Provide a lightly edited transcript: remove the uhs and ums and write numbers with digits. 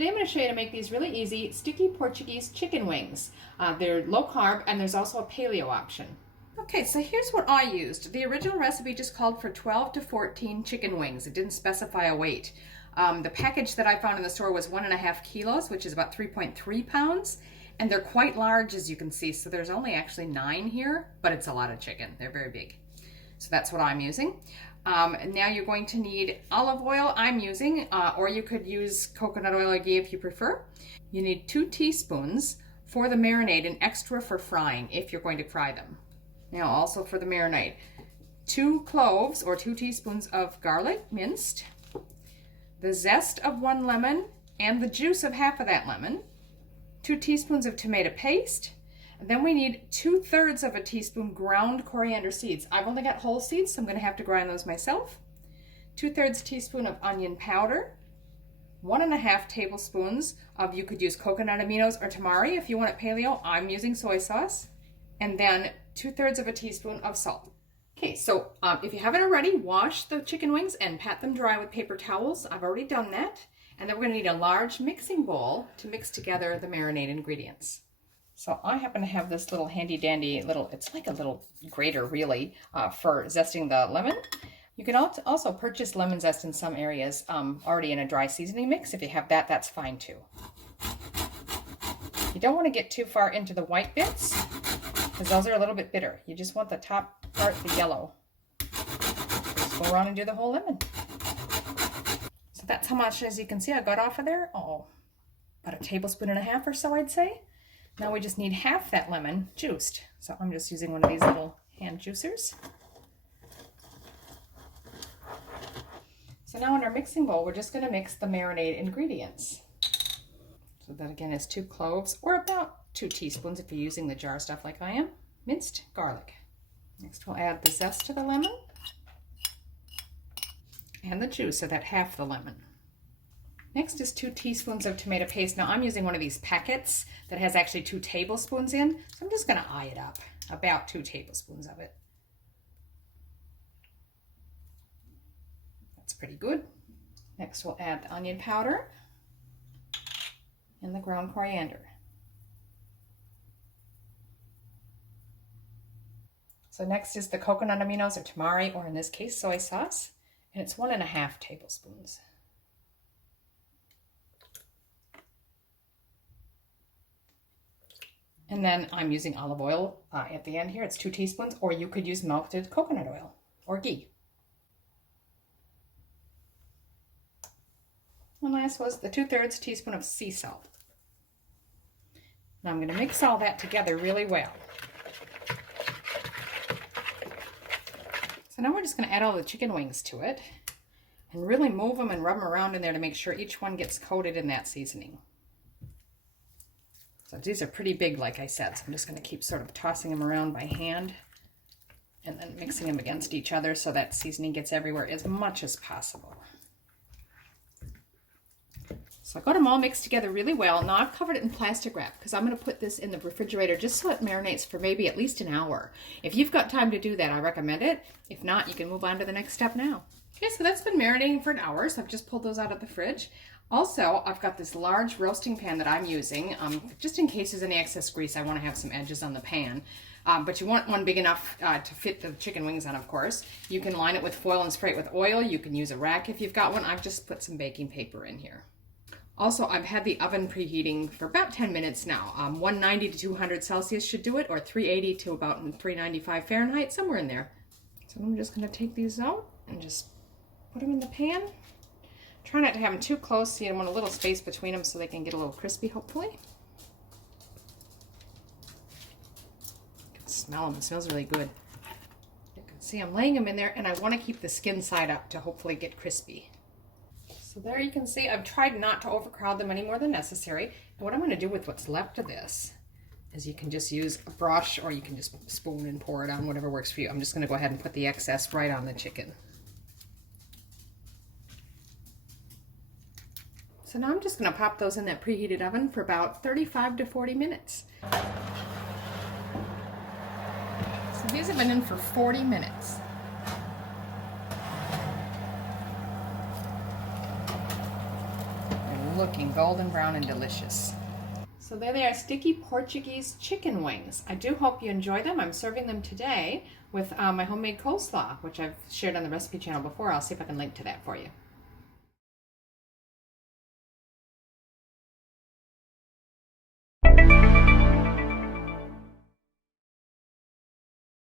Today I'm going to show you how to make these really easy sticky Portuguese chicken wings. They're low carb and there's also a paleo option. Okay, so here's what I used. The original recipe just called for 12 to 14 chicken wings. It didn't specify a weight. The package that I found in the store was 1.5 kilos, which is about 3.3 pounds. And they're quite large, as you can see. So there's only actually 9 here, but it's a lot of chicken. They're very big. So that's what I'm using. And now you're going to need olive oil I'm using, or you could use coconut oil or ghee if you prefer. You need 2 teaspoons for the marinade and extra for frying if you're going to fry them. Now also for the marinade, 2 cloves or 2 teaspoons of garlic minced, the zest of 1 lemon and the juice of half of that lemon, 2 teaspoons of tomato paste, and then we need 2/3 of a teaspoon ground coriander seeds. I've only got whole seeds, so I'm going to have to grind those myself. 2/3 teaspoon of onion powder, 1.5 tablespoons of, you could use coconut aminos or tamari if you want it paleo. I'm using soy sauce. And then 2/3 of a teaspoon of salt. Okay, so if you haven't already, wash the chicken wings and pat them dry with paper towels. I've already done that. And then we're going to need a large mixing bowl to mix together the marinade ingredients. So I happen to have this little handy dandy little, it's like a little grater really, for zesting the lemon. You can also purchase lemon zest in some areas already in a dry seasoning mix. If you have that, that's fine too. You don't want to get too far into the white bits because those are a little bit bitter. You just want the top part, the yellow. Just go around and do the whole lemon. So that's how much, as you can see, I got off of there. Oh, about 1.5 tablespoons or so, I'd say. Now we just need half that lemon juiced. So I'm just using one of these little hand juicers. So now in our mixing bowl, we're just going to mix the marinade ingredients. So that again is 2 cloves, or about 2 teaspoons if you're using the jar stuff like I am, minced garlic. Next we'll add the zest to the lemon and the juice of that half the lemon. Next is 2 teaspoons of tomato paste. Now I'm using one of these packets that has actually 2 tablespoons in, so I'm just going to eye it up, about 2 tablespoons of it. That's pretty good. Next we'll add the onion powder and the ground coriander. So next is the coconut aminos or tamari, or in this case soy sauce, and it's 1.5 tablespoons. And then I'm using olive oil at the end here. It's 2 teaspoons, or you could use melted coconut oil or ghee. And last was the 2/3 teaspoon of sea salt. Now I'm going to mix all that together really well. So now we're just going to add all the chicken wings to it and really move them and rub them around in there to make sure each one gets coated in that seasoning. So these are pretty big, like I said, so I'm just going to keep sort of tossing them around by hand and then mixing them against each other so that seasoning gets everywhere as much as possible. So I got them all mixed together really well. Now I've covered it in plastic wrap because I'm going to put this in the refrigerator just so it marinates for maybe at least an hour. If you've got time to do that, I recommend it. If not, you can move on to the next step now. Okay, so that's been marinating for an hour, so I've just pulled those out of the fridge. Also, I've got this large roasting pan that I'm using, just in case there's any excess grease. I want to have some edges on the pan. But you want one big enough to fit the chicken wings on, of course. You can line it with foil and spray it with oil. You can use a rack if you've got one. I've just put some baking paper in here. Also, I've had the oven preheating for about 10 minutes now. 190 to 200 Celsius should do it, or 380 to about 395 Fahrenheit, somewhere in there. So I'm just going to take these out and just put them in the pan. Try not to have them too close, so you want a little space between them so they can get a little crispy, hopefully. You can smell them. It smells really good. You can see I'm laying them in there, and I want to keep the skin side up to hopefully get crispy. So there you can see I've tried not to overcrowd them any more than necessary. And what I'm going to do with what's left of this is you can just use a brush, or you can just spoon and pour it on, whatever works for you. I'm just going to go ahead and put the excess right on the chicken. So now I'm just going to pop those in that preheated oven for about 35 to 40 minutes. So these have been in for 40 minutes. looking, golden brown and delicious. So there they are, sticky Portuguese chicken wings. I do hope you enjoy them. I'm serving them today with my homemade coleslaw, which I've shared on the recipe channel before. I'll see if I can link to that for you.